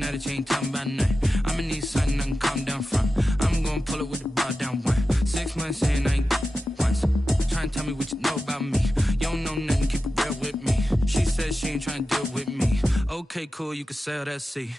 Telling that you ain't talking about nothing. I'ma need something I can calm down from. I'm gonna pull it with the bar down one. 6 months in, I ain't once. Trying to tell me what you know about me. You don't know nothing, keep it real with me. She said she ain't trying to deal with me. Okay, cool, you can sail that sea.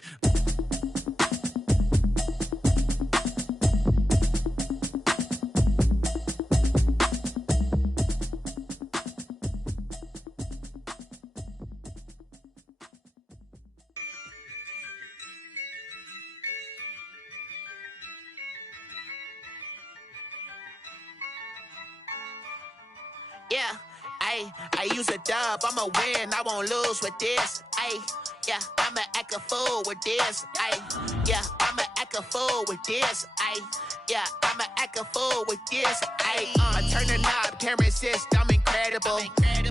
Yeah, I use a dub, I'ma win, I won't lose with this. Yeah, I'ma act a fool with this. Yeah, I'ma act a fool with this. Yeah, I'ma act a fool with this. I turn the knob, can't resist, I'm incredible.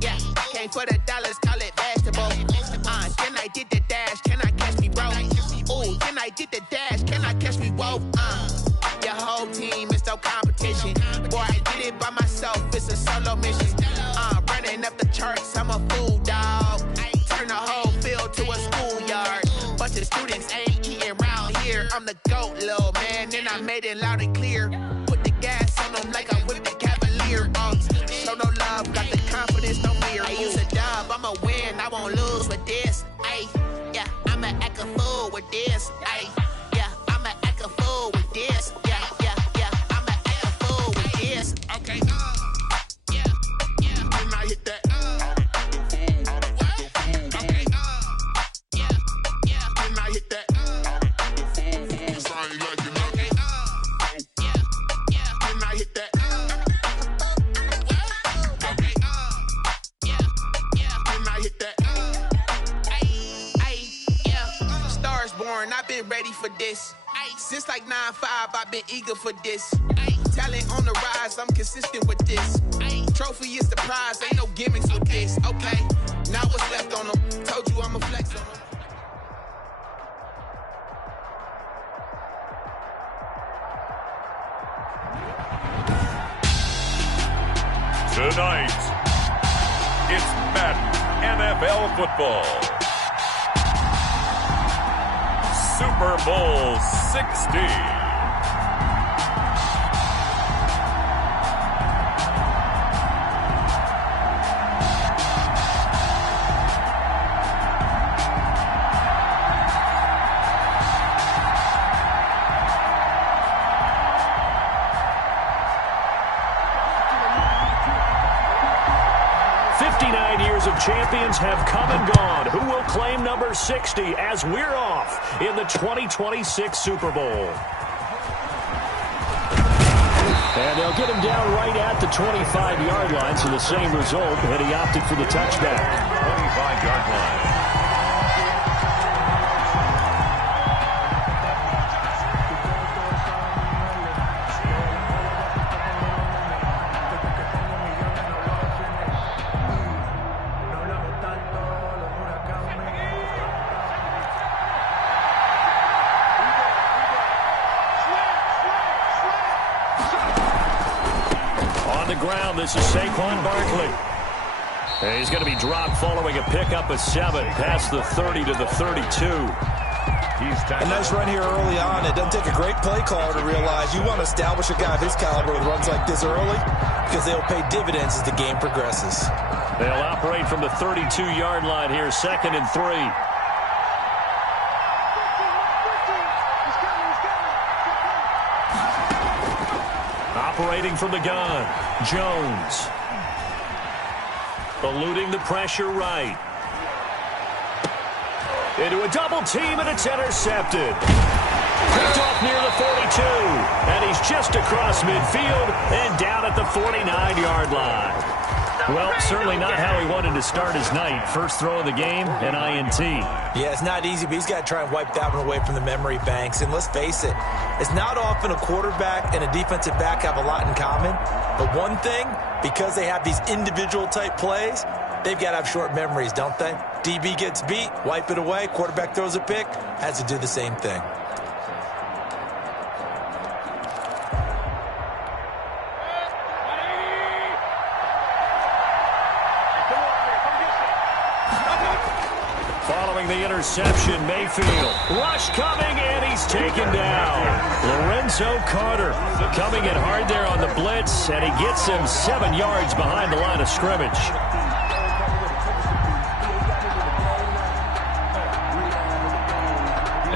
Yeah, came for the dollars, call it vegetable. Then I did the dash, can I catch me, bro? Ooh, then I did the dash, can I catch me, whoa? Your whole team is no competition. Boy, I did it by myself, it's a solo mission. Running up the charts, I'm a fool, dog. Turn the whole field to a schoolyard. Bunch of students ain't eating round here. I'm the GOAT, little man, and I made it loud and clear. Put the gas on them like I'm with the Cavalier. Show no love, got the confidence, no fear. I use a dub, I'ma win, I won't lose with this. Yeah, I'ma act a fool with this. Yeah, I'ma act a fool with this. Yeah, I'ma act a fool with this. Okay, when I hit that. Okay, when I hit that. Cause I ain't like it. Okay, when I hit that. Okay, when I hit that. Yeah, Stars born, I've been ready for this. Since like 9-5, I've been eager for this. Talent on the rise, I'm consistent with this. Trophy is the prize, ain't no gimmicks with this. Okay, now what's left on them? Told you I'ma flex on them. Tonight, it's Madden NFL football. Super Bowl 60. Champions have come and gone. Who will claim number 60 as we're off in the 2026 Super Bowl? And they'll get him down right at the 25-yard line, so the same result, and he opted for the touchback. 25-yard line. This is Saquon Barkley. And he's going to be dropped following a pickup of 7 past the 30 to the 32. A nice run here early on. It doesn't take a great play caller to realize you want to establish a guy of his caliber with runs like this early because they'll pay dividends as the game progresses. They'll operate from the 32-yard line here, 2nd and 3. Operating from the gun, Jones. Eluding the pressure right. Into a double team, and it's intercepted. Picked off near the 42, and he's just across midfield and down at the 49-yard line. Well, certainly not how he wanted to start his night. First throw of the game, an INT. Yeah, it's not easy, but he's got to try and wipe that one away from the memory banks. And let's face it, it's not often a quarterback and a defensive back have a lot in common. But one thing, because they have these individual type plays, they've got to have short memories, don't they? DB gets beat, wipe it away, quarterback throws a pick, has to do the same thing. interception. Mayfield. Rush coming, and he's taken down. Lorenzo Carter coming in hard there on the blitz, and he gets him 7 yards behind the line of scrimmage.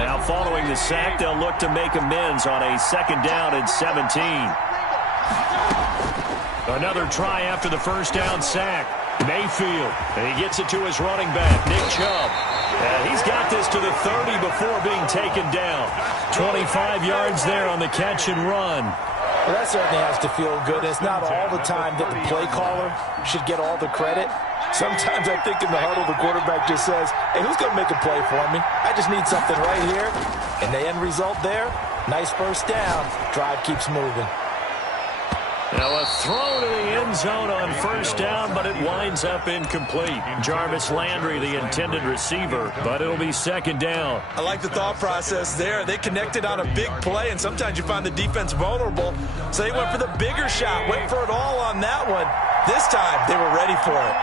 Now following the sack, they'll look to make amends on a 2nd down and 17. Another try after the first down sack. Mayfield, and he gets it to his running back, Nick Chubb. And he's got this to the 30 before being taken down. 25 yards there on the catch and run. Well, that certainly has to feel good. It's not all the time that the play caller should get all the credit. Sometimes I think in the huddle, the quarterback just says, hey, who's going to make a play for me? I just need something right here. And the end result there, nice first down. Drive keeps moving. Now a throw to the end zone on first down, but it winds up incomplete. Jarvis Landry, the intended receiver, but it'll be 2nd down. I like the thought process there. They connected on a big play, and sometimes you find the defense vulnerable. So they went for the bigger shot, went for it all on that one. This time, they were ready for it.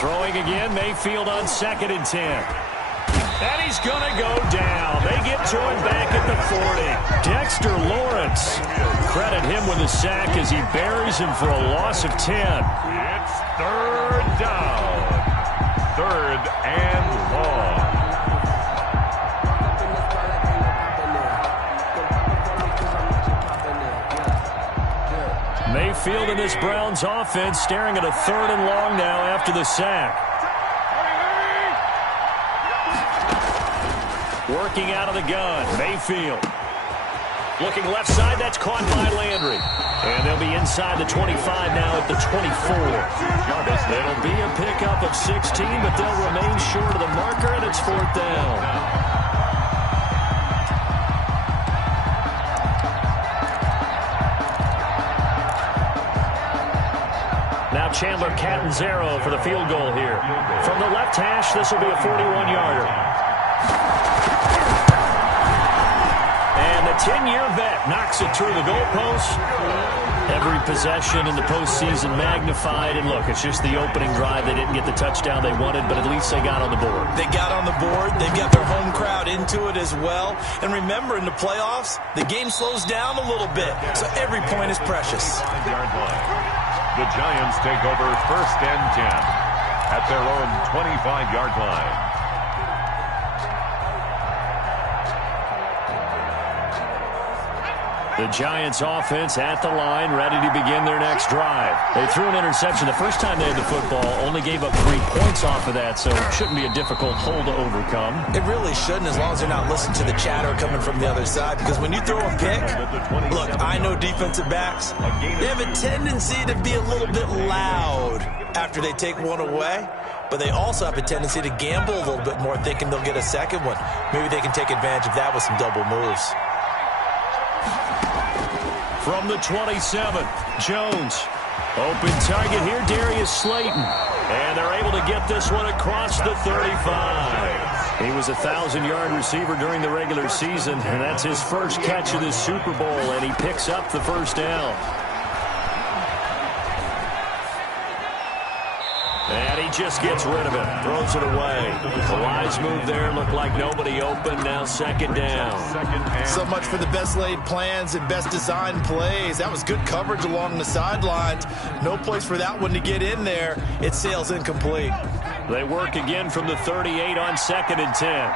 Throwing again, Mayfield on 2nd and 10. And he's going to go down. They get to him back at the 40. Dexter Lawrence. Credit him with a sack as he buries him for a loss of 10. It's 3rd down. 3rd and long. Mayfield in this Browns offense staring at a 3rd and long now after the sack. Working out of the gun, Mayfield. Looking left side, that's caught by Landry. And they'll be inside the 25 now at the 24. It'll be a pickup of 16, but they'll remain short of the marker, and it's 4th down. Now Chandler Catanzaro for the field goal here. From the left hash, this will be a 41-yarder. And the 10-year vet knocks it through the goalpost. Every possession in the postseason magnified. And look, it's just the opening drive. They didn't get the touchdown they wanted, but at least they got on the board. They got on the board. They've got their home crowd into it as well. And remember, in the playoffs, the game slows down a little bit. So every point is precious. The Giants take over 1st and 10 at their own 25-yard line. The Giants offense at the line, ready to begin their next drive. They threw an interception the first time they had the football, only gave up 3 points off of that, so it shouldn't be a difficult hole to overcome. It really shouldn't, as long as they're not listening to the chatter coming from the other side, because when you throw a pick, look, I know defensive backs, they have a tendency to be a little bit loud after they take one away, but they also have a tendency to gamble a little bit more, thinking they'll get a second one. Maybe they can take advantage of that with some double moves. From the 27, Jones. Open target here, Darius Slayton. And they're able to get this one across the 35. He was a 1,000-yard receiver during the regular season, and that's his first catch of this Super Bowl, and he picks up the first down. And he just gets rid of it, throws it away. The wise move there, looked like nobody open, now 2nd down. So much for the best laid plans and best designed plays. That was good coverage along the sidelines. No place for that one to get in there. It sails incomplete. They work again from the 38 on 2nd and 10.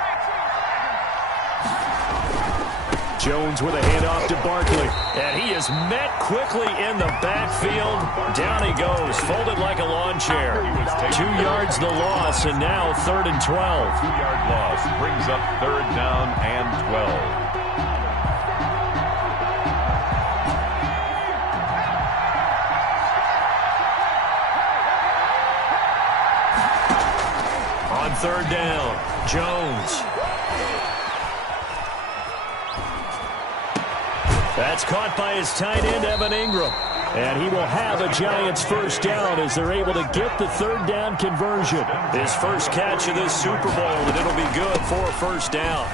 Jones with a handoff to Barkley. And he is met quickly in the backfield. Down he goes, folded like a lawn chair. 2 yards the loss, and now 3rd and 12. 2-yard loss brings up 3rd down and 12. On 3rd down, Jones. That's caught by his tight end, Evan Ingram. And he will have a Giants first down as they're able to get the 3rd down conversion. His first catch of this Super Bowl, and it'll be good for a first down.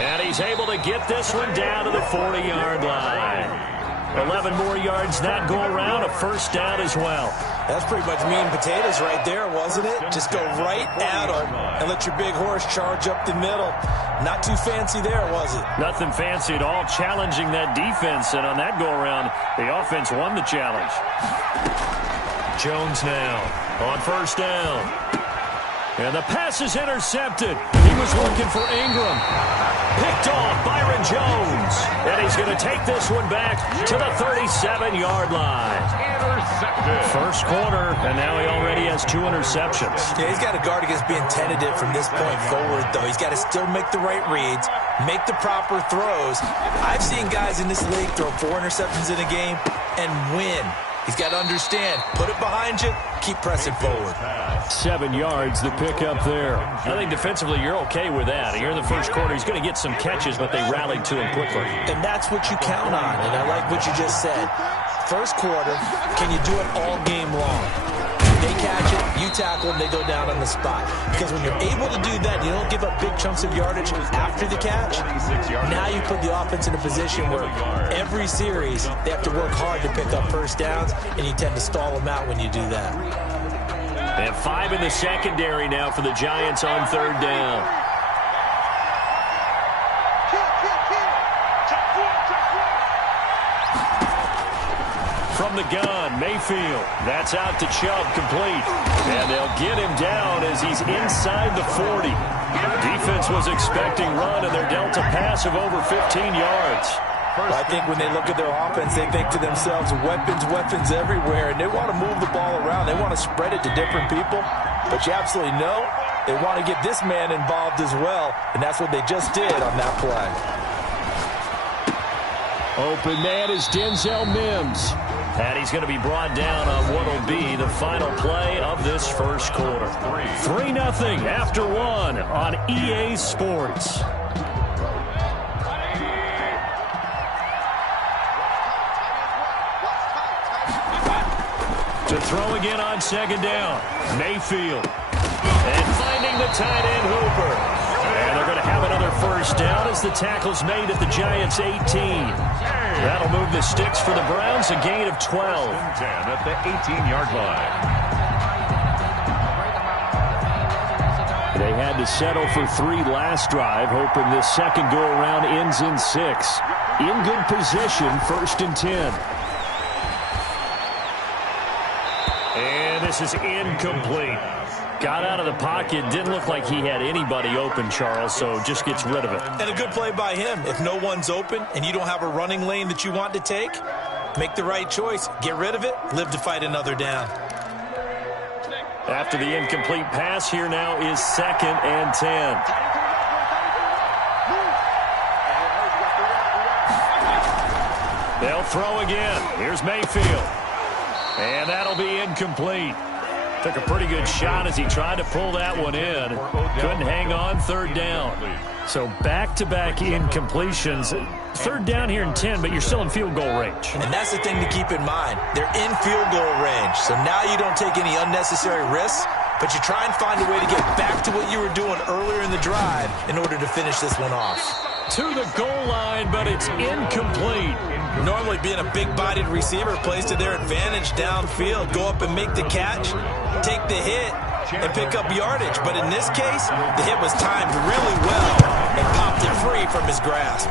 And he's able to get this one down to the 40-yard line. 11 more yards that go around, a first down as well. That's pretty much meat and potatoes right there, wasn't it? Just go right at them and let your big horse charge up the middle. Not too fancy there, was it? Nothing fancy at all, challenging that defense. And on that go-around, the offense won the challenge. Jones now on first down. And the pass is intercepted. He was looking for Ingram. Picked off Byron Jones. And he's going to take this one back to the 37-yard line. First quarter, and now he already has 2 interceptions. Yeah, he's got to guard against being tentative from this point forward, though. He's got to still make the right reads, make the proper throws. I've seen guys in this league throw 4 interceptions in a game and win. He's got to understand, put it behind you, keep pressing forward. 7 yards, the pick up there. I think defensively you're okay with that. Here in the first quarter, he's going to get some catches, but they rallied to him quickly. And that's what you count on, and I like what you just said. First quarter, can you do it all game long? They catch it, you tackle them, they go down on the spot. Because when you're able to do that, you don't give up big chunks of yardage after the catch. Now you put the offense in a position where every series they have to work hard to pick up first downs, and you tend to stall them out when you do that. They have 5 in the secondary now for the Giants on third down. From the gun, Mayfield. That's out to Chubb, complete. And they'll get him down as he's inside the 40. Defense was expecting run, and they're dealt a pass of over 15 yards. I think when they look at their offense, they think to themselves, weapons everywhere, and they want to move the ball around. They want to spread it to different people. But you absolutely know they want to get this man involved as well, and that's what they just did on that play. Open man is Denzel Mims. And he's going to be brought down on what will be the final play of this first quarter. 3-0 after 1 on EA Sports. To throw again on second down. Mayfield. And finding the tight end Hooper. And they're going to have another first down as the tackle's made at the Giants' 18. That'll move the sticks for the Browns, a gain of 12. 10 at the 18-yard line. They had to settle for 3 last drive, hoping this second go-around ends in 6. In good position, 1st and 10. And this is incomplete. Got out of the pocket, didn't look like he had anybody open, Charles, so just gets rid of it. And a good play by him. If no one's open and you don't have a running lane that you want to take, make the right choice. Get rid of it, live to fight another down. After the incomplete pass, here now is 2nd and 10. They'll throw again. Here's Mayfield. And that'll be incomplete. Took a pretty good shot as he tried to pull that one in. Couldn't hang on, 3rd down. So back-to-back incompletions. 3rd down here in 10, but you're still in field goal range. And that's the thing to keep in mind. They're in field goal range. So now you don't take any unnecessary risks, but you try and find a way to get back to what you were doing earlier in the drive in order to finish this one off. To the goal line, but it's incomplete. Normally being a big-bodied receiver plays to their advantage downfield. Go up and make the catch, take the hit, and pick up yardage. But in this case, the hit was timed really well and popped it free from his grasp.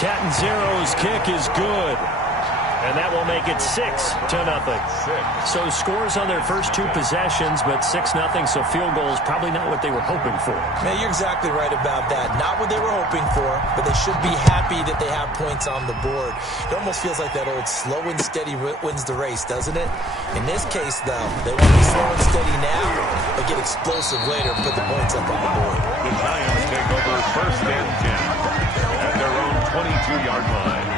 Catanzaro's kick is good. And that will make it 6-0. So scores on their first 2 possessions, but 6-0, so field goal is probably not what they were hoping for. Man, you're exactly right about that. Not what they were hoping for, but they should be happy that they have points on the board. It almost feels like that old slow and steady wins the race, doesn't it? In this case, though, they want to be slow and steady now, but get explosive later and put the points up on the board. The Giants take over 1st and 10 at their own 22-yard line.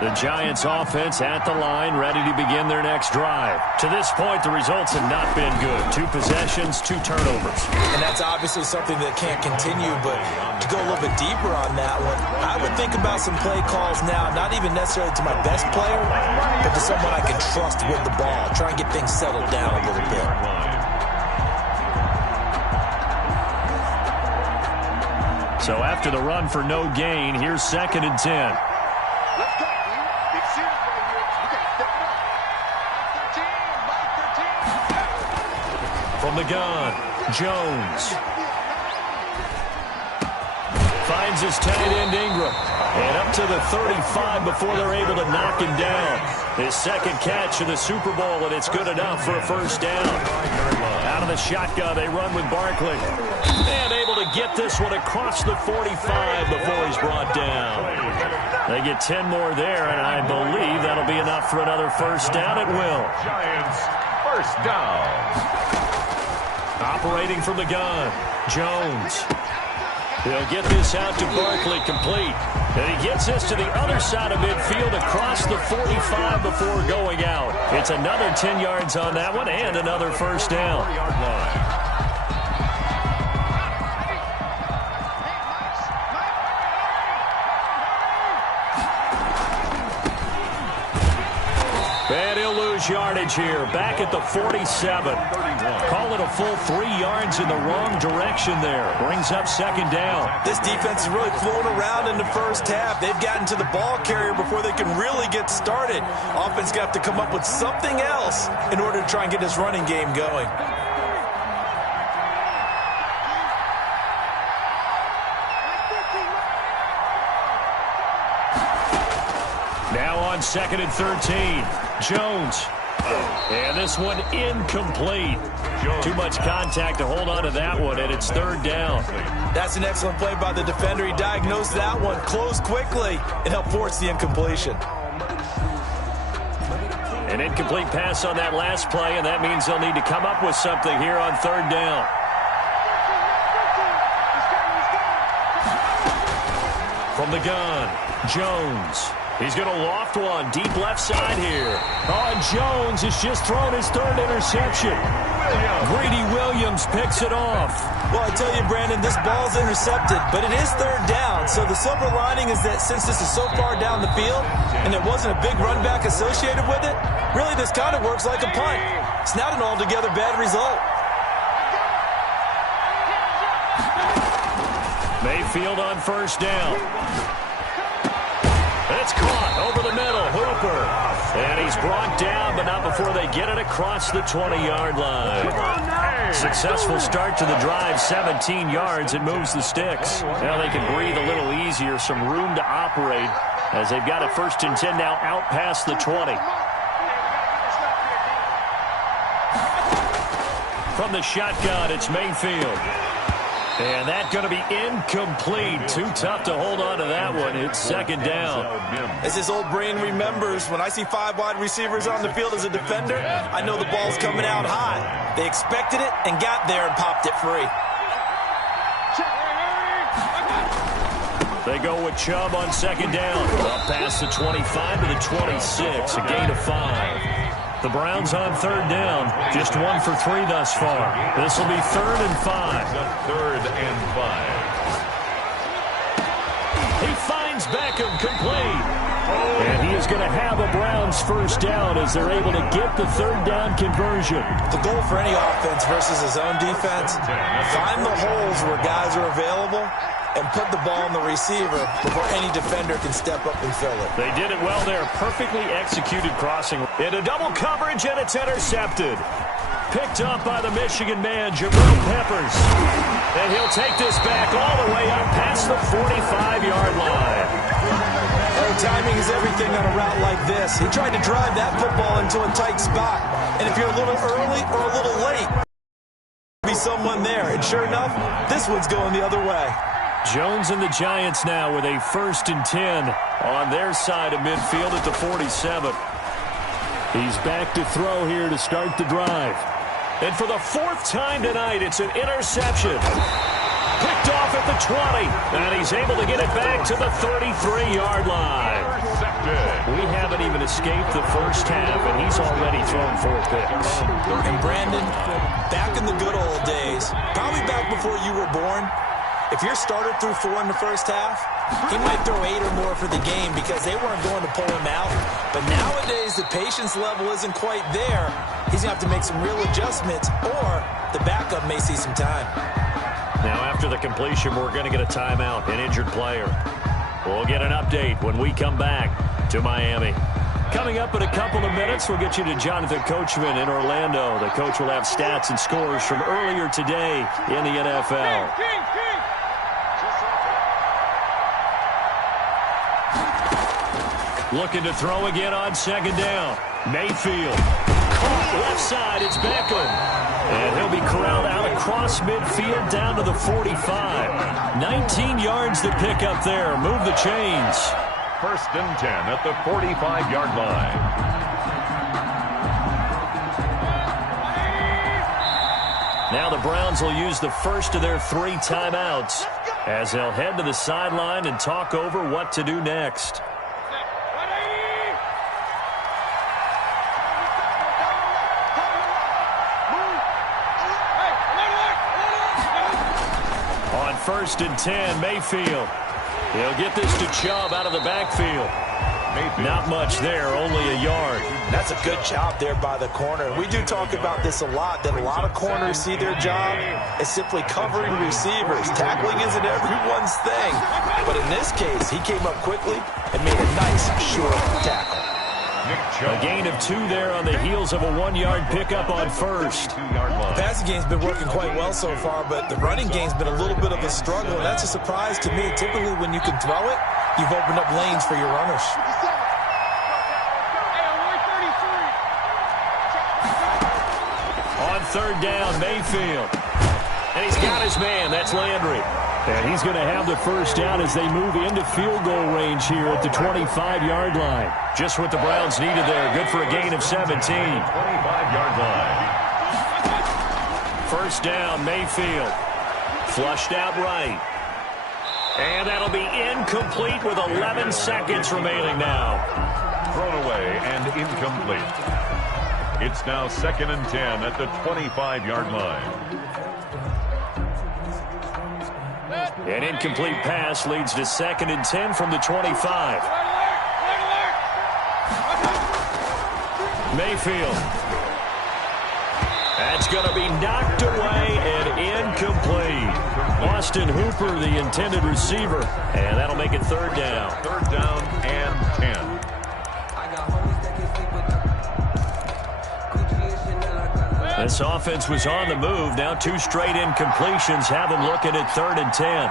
The Giants offense at the line, ready to begin their next drive. To this point, the results have not been good. 2 possessions, 2 turnovers. And that's obviously something that can't continue, but to go a little bit deeper on that one, I would think about some play calls now, not even necessarily to my best player, but to someone I can trust with the ball. Try and get things settled down a little bit. So after the run for no gain, here's 2nd and 10. From the gun, Jones. Finds his tight end, Ingram. And up to the 35 before they're able to knock him down. His second catch in the Super Bowl, and it's good enough for a first down. Out of the shotgun, they run with Barkley. And able to get this one across the 45 before he's brought down. They get 10 more there, and I believe that'll be enough for another first down. It will. Giants, first down. Operating from the gun, Jones. He'll get this out to Barkley, complete. And he gets this to the other side of midfield across the 45 before going out. It's another 10 yards on that one and another first down. And he'll lose yardage here, back at the 47. Call it a full 3 yards in the wrong direction there. Brings up second down. This defense is really flown around in the first half. They've gotten to the ball carrier before they can really get started. Offense got to come up with something else in order to try and get this running game going. Now on second and 13. Jones. And this one incomplete. Too much contact to hold on to that one, and it's third down. That's an excellent play by the defender. He diagnosed that one, closed quickly, and helped force the incompletion. An incomplete pass on that last play, and that means they'll need to come up with something here on third down. From the gun, Jones. He's going to loft one deep left side here. Oh, and Jones has just thrown his third interception. Greedy Williams picks it off. Well, I tell you, Brandon, this ball's intercepted, but it is third down. So the silver lining is that since this is so far down the field and there wasn't a big run back associated with it, really this kind of works like a punt. It's not an altogether bad result. Mayfield on first down. It's caught over the middle. Hooper. And he's brought down, but not before they get it across the 20-yard line. Successful start to the drive, 17 yards, and moves the sticks. Now they can breathe a little easier, some room to operate as they've got a first and 10 now out past the 20. From the shotgun, it's Mayfield. And that's going to be incomplete. Too tough to hold on to that one. It's second down. As his old brain remembers, when I see 5 wide receivers on the field as a defender, I know the ball's coming out high. They expected it and got there and popped it free. They go with Chubb on second down. Up past the 25 to the 26. A gain of 5. The Browns on third down. Just 1 for 3 thus far. This will be third and 5. Third and 5. He finds Beckham, complete. And he is going to have a Browns first down as they're able to get the third down conversion. The goal for any offense versus his own defense, find the holes where guys are available and put the ball on the receiver before any defender can step up and fill it. They did it well there. Perfectly executed crossing. Into double coverage, and it's intercepted. Picked up by the Michigan man, Jabril Peppers. And he'll take this back all the way up past the 45-yard line. Oh, timing is everything on a route like this. He tried to drive that football into a tight spot. And if you're a little early or a little late, there'll be someone there. And sure enough, this one's going the other way. Jones and the Giants now with a first and 10 on their side of midfield at the 47. He's back to throw here to start the drive. And for the 4th time tonight, it's an interception. Picked off at the 20. And he's able to get it back to the 33-yard line. We haven't even escaped the first half, and he's already thrown 4 picks. And Brandon, back in the good old days, probably back before you were born, if your starter threw 4 in the first half, he might throw 8 or more for the game because they weren't going to pull him out. But nowadays, the patience level isn't quite there. He's going to have to make some real adjustments, or the backup may see some time. Now, after the completion, we're going to get a timeout, an injured player. We'll get an update when we come back to Miami. Coming up in a couple of minutes, we'll get you to Jonathan Coachman in Orlando. The coach will have stats and scores from earlier today in the NFL. Looking to throw again on second down. Mayfield. Caught left side. It's Beckham. And he'll be corralled out across midfield down to the 45. 19 yards to pick up there. Move the chains. 1st and 10 at the 45-yard line. Now the Browns will use the first of their 3 timeouts as they'll head to the sideline and talk over what to do next. On 1st and 10, Mayfield. He'll get this to Chubb out of the backfield. Not much there, only a yard. That's a good job there by the corner. We do talk about this a lot, that a lot of corners see their job as simply covering receivers. Tackling isn't everyone's thing. But in this case, he came up quickly and made a nice, short tackle. A gain of 2 there on the heels of a 1-yard pickup on 1st. The passing game's been working quite well so far, but the running game's been a little bit of a struggle, and that's a surprise to me. Typically, when you can throw it, you've opened up lanes for your runners. On 3rd down, Mayfield. And he's got his man. That's Landry. And he's going to have the first down as they move into field goal range here at the 25-yard line. Just what the Browns needed there. Good for a gain of 17. 25-yard line. 1st down, Mayfield. Flushed out right. And that'll be incomplete with 11 seconds remaining now. Thrown away and incomplete. It's now 2nd and 10 at the 25-yard line. An incomplete pass leads to 2nd and 10 from the 25. Mayfield. That's going to be knocked away and incomplete. Austin Hooper, the intended receiver. And that'll make it 3rd down. 3rd down and 10. This offense was on the move. Now 2 straight incompletions have them looking at 3rd and 10.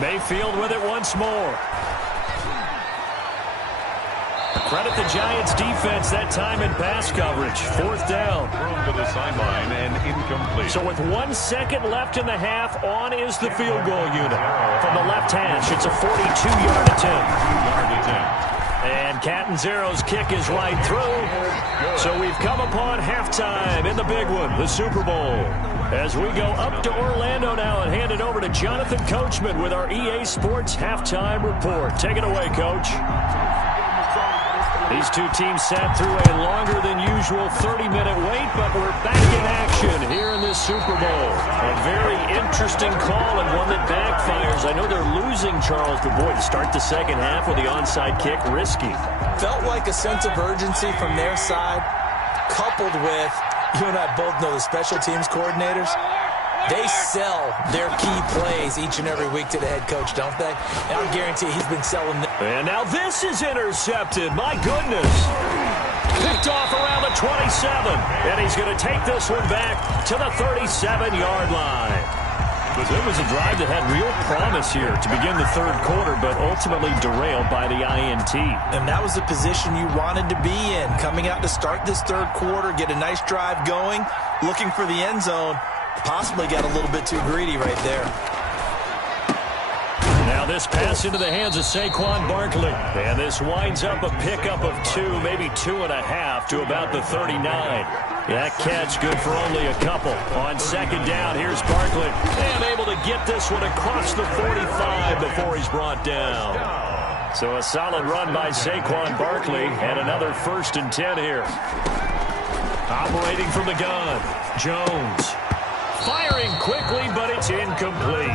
Mayfield with it once more. Credit the Giants defense that time in pass coverage. 4th down. Thrown to the sideline and incomplete. So with 1 second left in the half, on is the field goal unit. From the left hash, it's a 42-yard attempt. And Catanzaro's kick is right through. So we've come upon halftime in the big one, the Super Bowl. As we go up to Orlando now and hand it over to Jonathan Coachman with our EA Sports Halftime Report. Take it away, Coach. These 2 teams sat through a longer than usual 30-minute wait, but we're back in action here in this Super Bowl. A very interesting call and one that backfires. I know they're losing, Charles, but boy, to start the second half with the onside kick, risky. Felt like a sense of urgency from their side, coupled with, you and I both know the special teams coordinators. They sell their key plays each and every week to the head coach, don't they? And I guarantee he's been selling them. And now this is intercepted. My goodness. Picked off around the 27. And he's going to take this one back to the 37-yard line. It was a drive that had real promise here to begin the 3rd quarter, but ultimately derailed by the INT. And that was the position you wanted to be in. Coming out to start this 3rd quarter, get a nice drive going, looking for the end zone. Possibly got a little bit too greedy right there. Now this pass into the hands of Saquon Barkley. And this winds up a pickup of 2, maybe 2.5 to about the 39. That catch good for only a couple. On 2nd down, here's Barkley. And able to get this one across the 45 before he's brought down. So a solid run by Saquon Barkley and another 1st and 10 here. Operating from the gun, Jones. Firing quickly, but it's incomplete.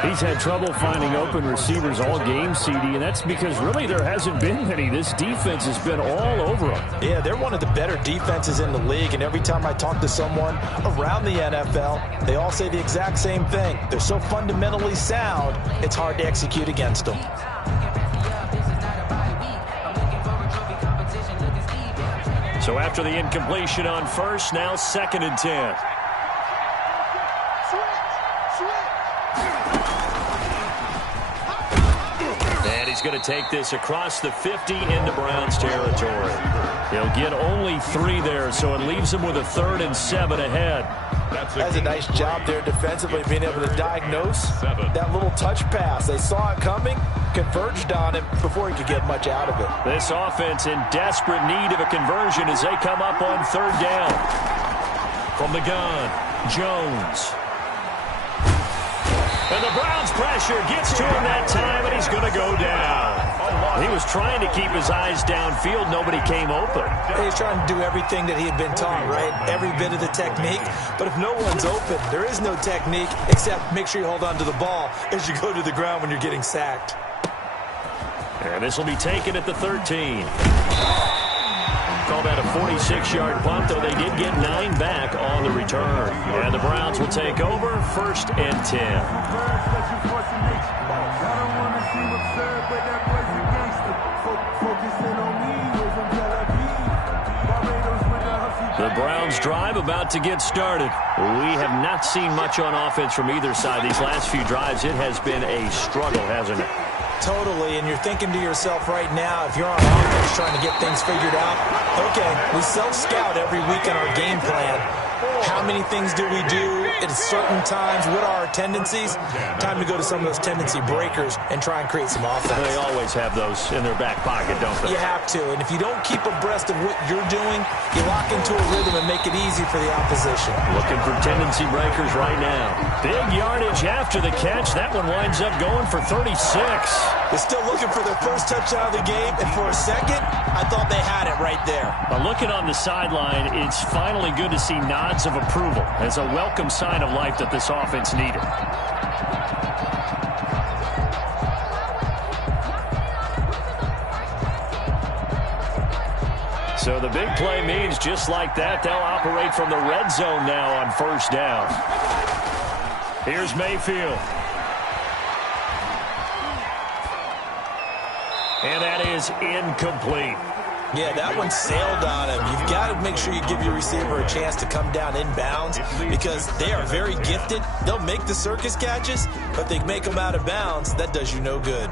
He's had trouble finding open receivers all game, CD, and that's because really there hasn't been many. This defense has been all over him. Yeah, they're one of the better defenses in the league, and every time I talk to someone around the NFL, they all say the exact same thing. They're so fundamentally sound, it's hard to execute against them. So after the incompletion on first, now 2nd and 10. And he's going to take this across the 50 into Browns territory. He'll get only 3 there, so it leaves him with a 3rd and 7 ahead. That's a nice job there defensively, being able to diagnose that little touch pass. They saw it coming, converged on it before he could get much out of it. This offense in desperate need of a conversion as they come up on 3rd down. From the gun, Jones. And the Browns pressure gets to him that time, and he's going to go down. He was trying to keep his eyes downfield. Nobody came open. He's trying to do everything that he had been taught, right? Every bit of the technique. But if no one's open, there is no technique except make sure you hold on to the ball as you go to the ground when you're getting sacked. And this will be taken at the 13. Call that a 46-yard punt, though they did get 9 back on the return. And the Browns will take over 1st and 10. The Browns drive about to get started. We have not seen much on offense from either side these last few drives. It has been a struggle, hasn't it? Totally, and you're thinking to yourself right now, if you're on offense trying to get things figured out, okay, we self-scout every week on our game plan. How many things do we do at certain times? What are our tendencies? Time to go to some of those tendency breakers and try and create some offense. They always have those in their back pocket, don't they? You have to, and if you don't keep abreast of what you're doing, you lock into a rhythm and make it easy for the opposition. Looking for tendency breakers right now. Big yardage after the catch. That one winds up going for 36. They're still looking for their first touchdown of the game, and for a second, I thought they had it right there. But looking on the sideline, it's finally good to see nods of approval as a welcome sign of life that this offense needed. So the big play means just like that, they'll operate from the red zone now on 1st down. Here's Mayfield. And that is incomplete. Yeah, that one sailed on him. You've got to make sure you give your receiver a chance to come down inbounds because they are very gifted. They'll make the circus catches, but they make them out of bounds. That does you no good.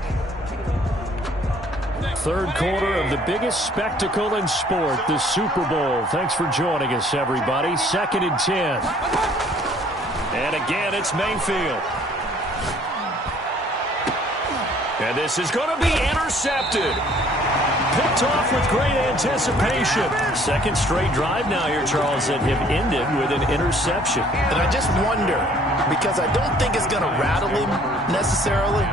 3rd quarter of the biggest spectacle in sport, the Super Bowl. Thanks for joining us, everybody. 2nd and 10. And again, it's Mayfield. And this is going to be intercepted. Picked off with great anticipation. 2nd straight drive now here, Charles, that have ended with an interception. And I just wonder, because I don't think it's going to rattle him necessarily,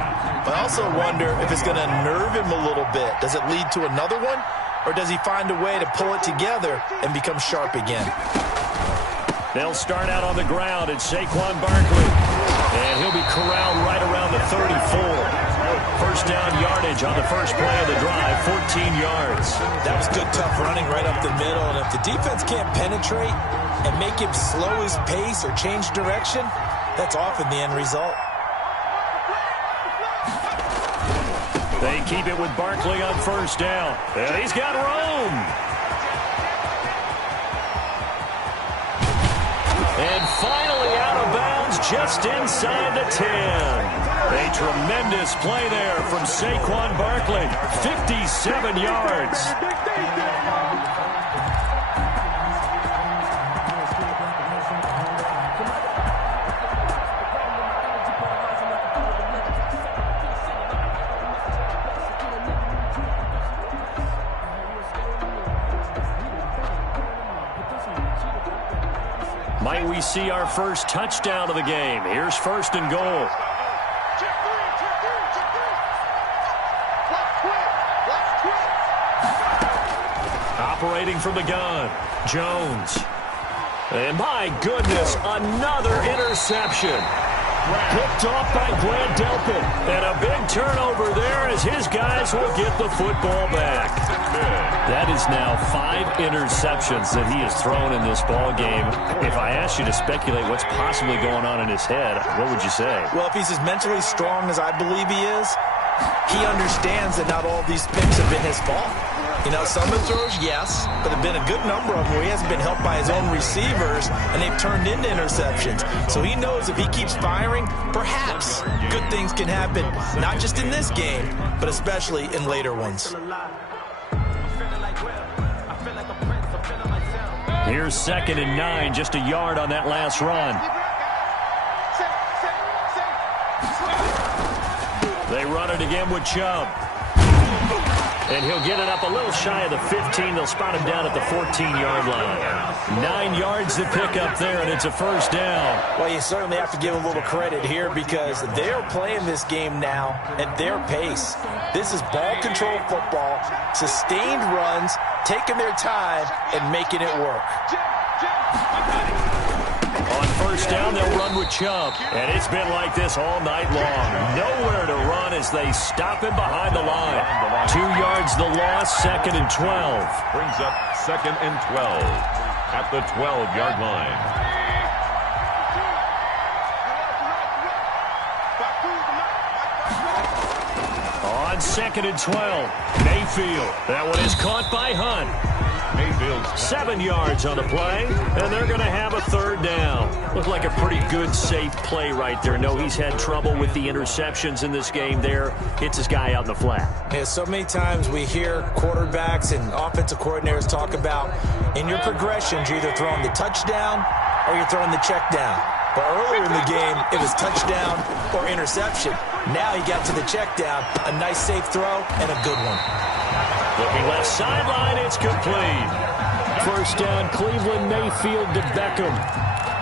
but I also wonder if it's going to nerve him a little bit. Does it lead to another one? Or does he find a way to pull it together and become sharp again? They'll start out on the ground. It's Saquon Barkley. And he'll be corralled right around the 34. 1st down yardage on the first play of the drive, 14 yards. That was good, tough running right up the middle. And if the defense can't penetrate and make him slow his pace or change direction, that's often the end result. They keep it with Barkley on 1st down. And he's got room. And finally out of bounds just inside the 10. A tremendous play there from Saquon Barkley. 57 yards. Might we see our first touchdown of the game? Here's 1st and goal. Operating from the gun, Jones. And my goodness, another interception. Picked off by Grant Delpit. And a big turnover there as his guys will get the football back. That is now 5 interceptions that he has thrown in this ball game. If I asked you to speculate what's possibly going on in his head, what would you say? Well, if he's as mentally strong as I believe he is, he understands that not all of these picks have been his fault. You know, some of the throws, yes, but there have been a good number of them where he hasn't been helped by his own receivers, and they've turned into interceptions. So he knows if he keeps firing, perhaps good things can happen, not just in this game, but especially in later ones. Here's 2nd and 9, just a yard on that last run. They run it again with Chubb. And he'll get it up a little shy of the 15. They'll spot him down at the 14-yard line. 9 yards to pick up there, and it's a first down. Well, you certainly have to give a little credit here because they're playing this game now at their pace. This is ball control football, sustained runs, taking their time, and making it work. On first down, they'll run with Chubb. And it's been like this all night long. Nowhere to run as they stop him behind the line. 2 yards the loss, 2nd and 12. Brings up 2nd and 12 at the 12-yard line. On 2nd and 12, Mayfield. That one is caught by Hunt. Mayfield's 7 yards on the play, and they're going to have a third down. Looked like a pretty good, safe play right there. No, he's had trouble with the interceptions in this game there. Hits his guy out in the flat. Yeah, so many times we hear quarterbacks and offensive coordinators talk about in your progressions, you're either throwing the touchdown or you're throwing the check down. But earlier in the game, it was touchdown or interception. Now he got to the check down, a nice safe throw, and a good one. Looking left sideline, it's complete. First down, Cleveland, Mayfield to Beckham.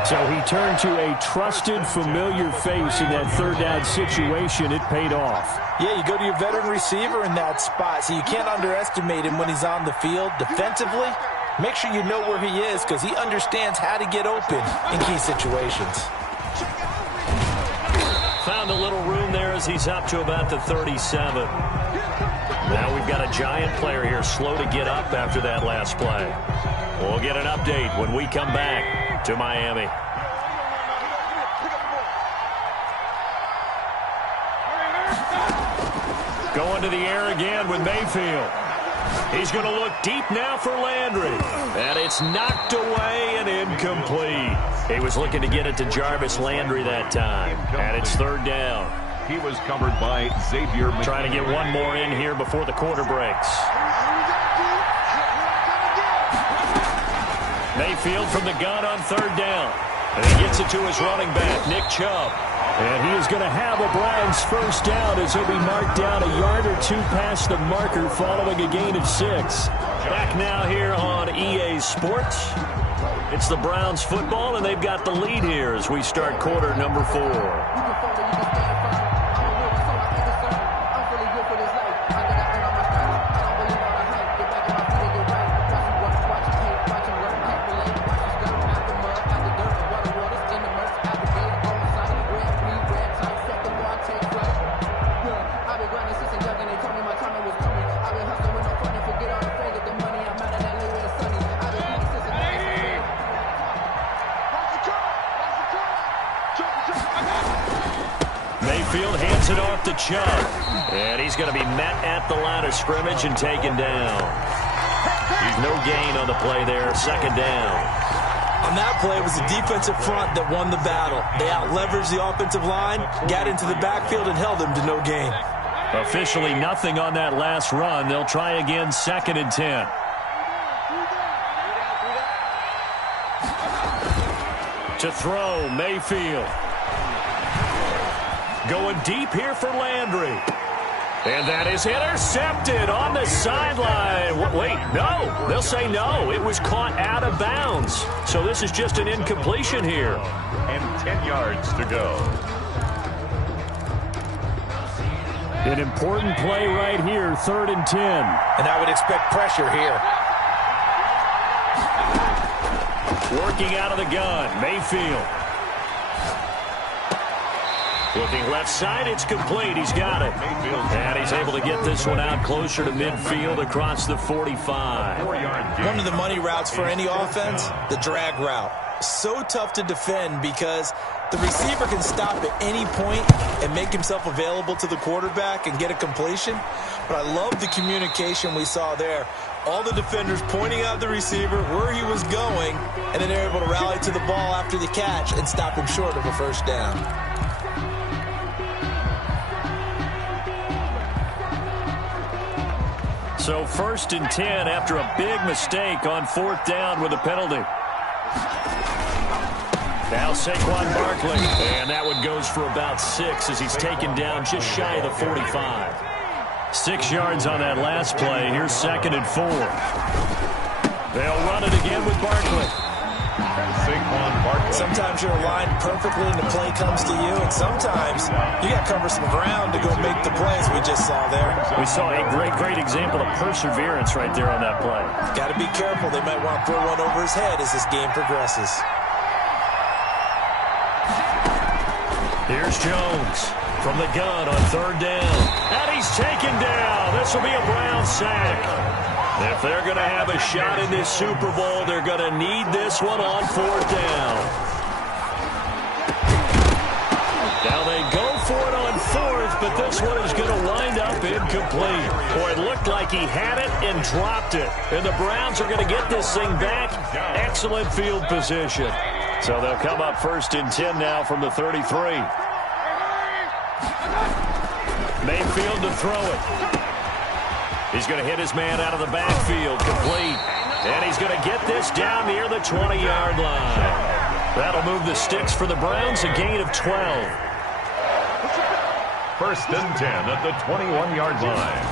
So he turned to a trusted, familiar face in that third down situation. It paid off. Yeah, you go to your veteran receiver in that spot, so you can't underestimate him when he's on the field. Defensively, make sure you know where he is because he understands how to get open in key situations. Found a little room there as he's up to about the 37. Now we've got a Giant player here slow to get up after that last play. We'll get an update when we come back to Miami. Going to the air again with Mayfield. He's going to look deep now for Landry. And it's knocked away and incomplete. He was looking to get it to Jarvis Landry that time. And it's third down. He was covered by Xavier McKinney. Trying to get one more in here before the quarter breaks. Mayfield from the gun on third down. And he gets it to his running back, Nick Chubb. And he is going to have a Browns first down as he'll be marked down a yard or two past the marker following a gain of 6. Back now here on EA Sports. It's the Browns football, and they've got the lead here as we start quarter number 4. Mayfield hands it off to Chubb. And he's going to be met at the line of scrimmage and taken down. There's no gain on the play there. Second down. On that play, it was the defensive front that won the battle. They out-leveraged the offensive line, got into the backfield, and held them to no gain. Officially nothing on that last run. They'll try again, 2nd and 10. To throw, Mayfield. Going deep here for Landry. And that is intercepted on the sideline. Wait, no. They'll say no. It was caught out of bounds. So this is just an incompletion here. And 10 yards to go. An important play right here, 3rd and 10. And I would expect pressure here. Working out of the gun, Mayfield. Looking left side, it's complete. He's got it. And he's able to get this one out closer to midfield across the 45. One of the money routes for any offense, the drag route. So tough to defend because the receiver can stop at any point and make himself available to the quarterback and get a completion. But I love the communication we saw there. All the defenders pointing out the receiver, where he was going, and then they're able to rally to the ball after the catch and stop him short of a first down. So 1st and 10 after a big mistake on 4th down with a penalty. Now Saquon Barkley, and that one goes for about 6 as he's taken down just shy of the 45. 6 yards on that last play. Here's 2nd and 4. They'll run it again with Barkley. Saquon Barkley. Sometimes you're aligned perfectly and the play comes to you, and sometimes you got to cover some ground to go make the plays we just saw there. We saw a great example of perseverance right there on that play. Got to be careful. They might want to throw one over his head as this game progresses. Here's Jones from the gun on 3rd down. And he's taken down. This will be a Brown sack. If they're going to have a shot in this Super Bowl, they're going to need this one on 4th down. Now they go for it on 4th, but this one is going to wind up incomplete. Boy, it looked like he had it and dropped it. And the Browns are going to get this thing back. Excellent field position. So they'll come up 1st and 10 now from the 33. Mayfield to throw it. He's going to hit his man out of the backfield, complete. And he's going to get this down near the 20-yard line. That'll move the sticks for the Browns, a gain of 12. 1st and 10 at the 21-yard line.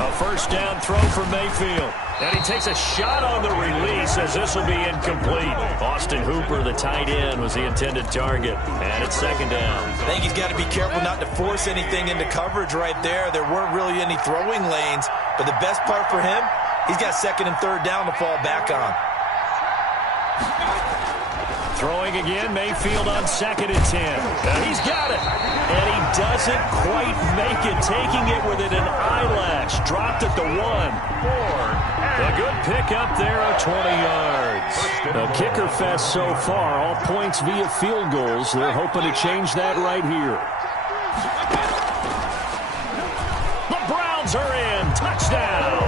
A 1st down throw for Mayfield. And he takes a shot on the release as this will be incomplete. Austin Hooper, the tight end, was the intended target. And it's 2nd down. I think he's got to be careful not to force anything into coverage right there. There weren't really any throwing lanes. But the best part for him, he's got 2nd and 3rd down to fall back on. Throwing again, Mayfield on 2nd and 10. And he's got it. And he doesn't quite make it, taking it within an eyelash. Dropped at the 1. A good pick up there of 20 yards. A kicker fest so far, all points via field goals. They're hoping to change that right here. The Browns are in. Touchdown.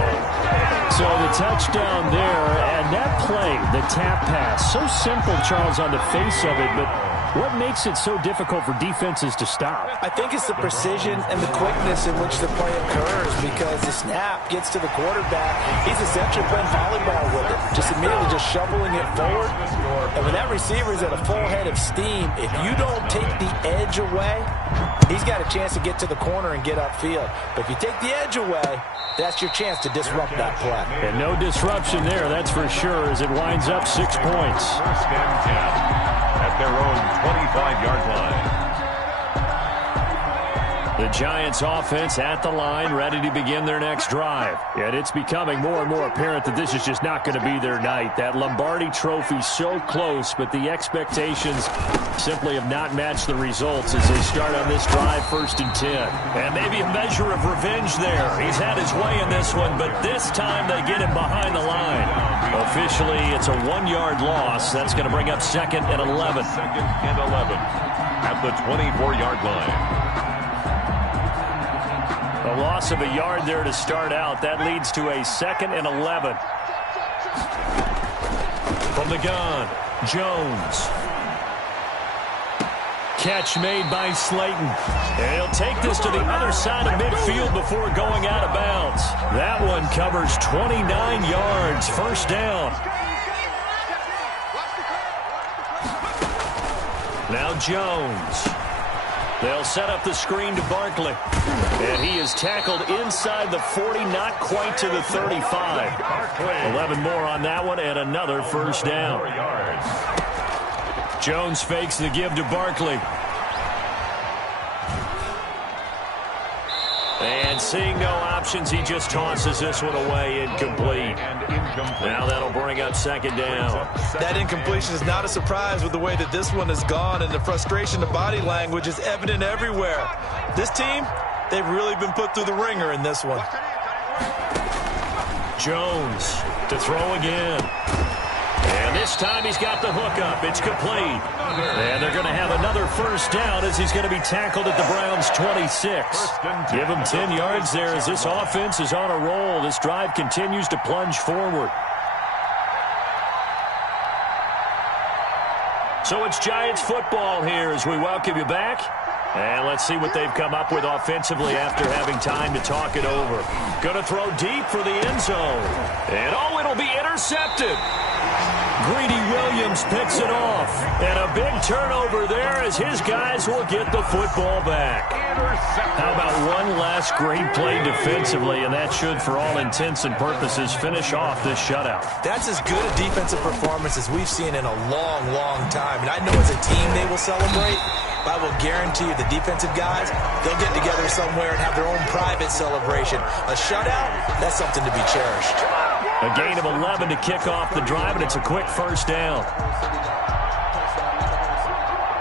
So the touchdown there, and that play, the tap pass, so simple, Charles, on the face of it, but what makes it so difficult for defenses to stop? I think it's the precision and the quickness in which the play occurs because the snap gets to the quarterback. He's essentially playing volleyball with it, just immediately just shoveling it forward. And when that receiver is at a full head of steam, if you don't take the edge away, he's got a chance to get to the corner and get upfield. But if you take the edge away, that's your chance to disrupt that play. And no disruption there, that's for sure, as it winds up 6 points. 1st and 10 at their own 25-yard line. The Giants offense at the line, ready to begin their next drive. And it's becoming more and more apparent that this is just not going to be their night. That Lombardi trophy so close, but the expectations simply have not matched the results as they start on this drive 1st and 10. And maybe a measure of revenge there. He's had his way in this one, but this time they get him behind the line. Officially, it's a 1-yard loss. That's going to bring up 2nd and 11. 2nd and 11 at the 24-yard line. A loss of a yard there to start out. That leads to a 2nd and 11. From the gun, Jones. Catch made by Slayton. And he'll take this to the other side of midfield before going out of bounds. That one covers 29 yards. 1st down. Now Jones. They'll set up the screen to Barkley. And he is tackled inside the 40, not quite to the 35. 11 more on that one, and another 1st down. Jones fakes the give to Barkley. And And seeing no options, he just tosses this one away, incomplete. Now that'll bring up second down. That incompletion is not a surprise with the way that this one has gone, and the frustration, the body language is evident everywhere. This team, they've really been put through the ringer in this one. Jones to throw again. And this time he's got the hook up. It's complete. And they're going to have another first down as he's going to be tackled at the Browns' 26. Give him 10 yards there as this offense is on a roll. This drive continues to plunge forward. So it's Giants football here as we welcome you back. And let's see what they've come up with offensively after having time to talk it over. Going to throw deep for the end zone. And oh, it'll be intercepted. Greedy Williams picks it off. And a big turnover there as his guys will get the football back. How about one last great play defensively, and that should, for all intents and purposes, finish off this shutout. That's as good a defensive performance as we've seen in a long, long time. And I know as a team they will celebrate, but I will guarantee you the defensive guys, they'll get together somewhere and have their own private celebration. A shutout, that's something to be cherished. A gain of 11 to kick off the drive, and it's a quick first down.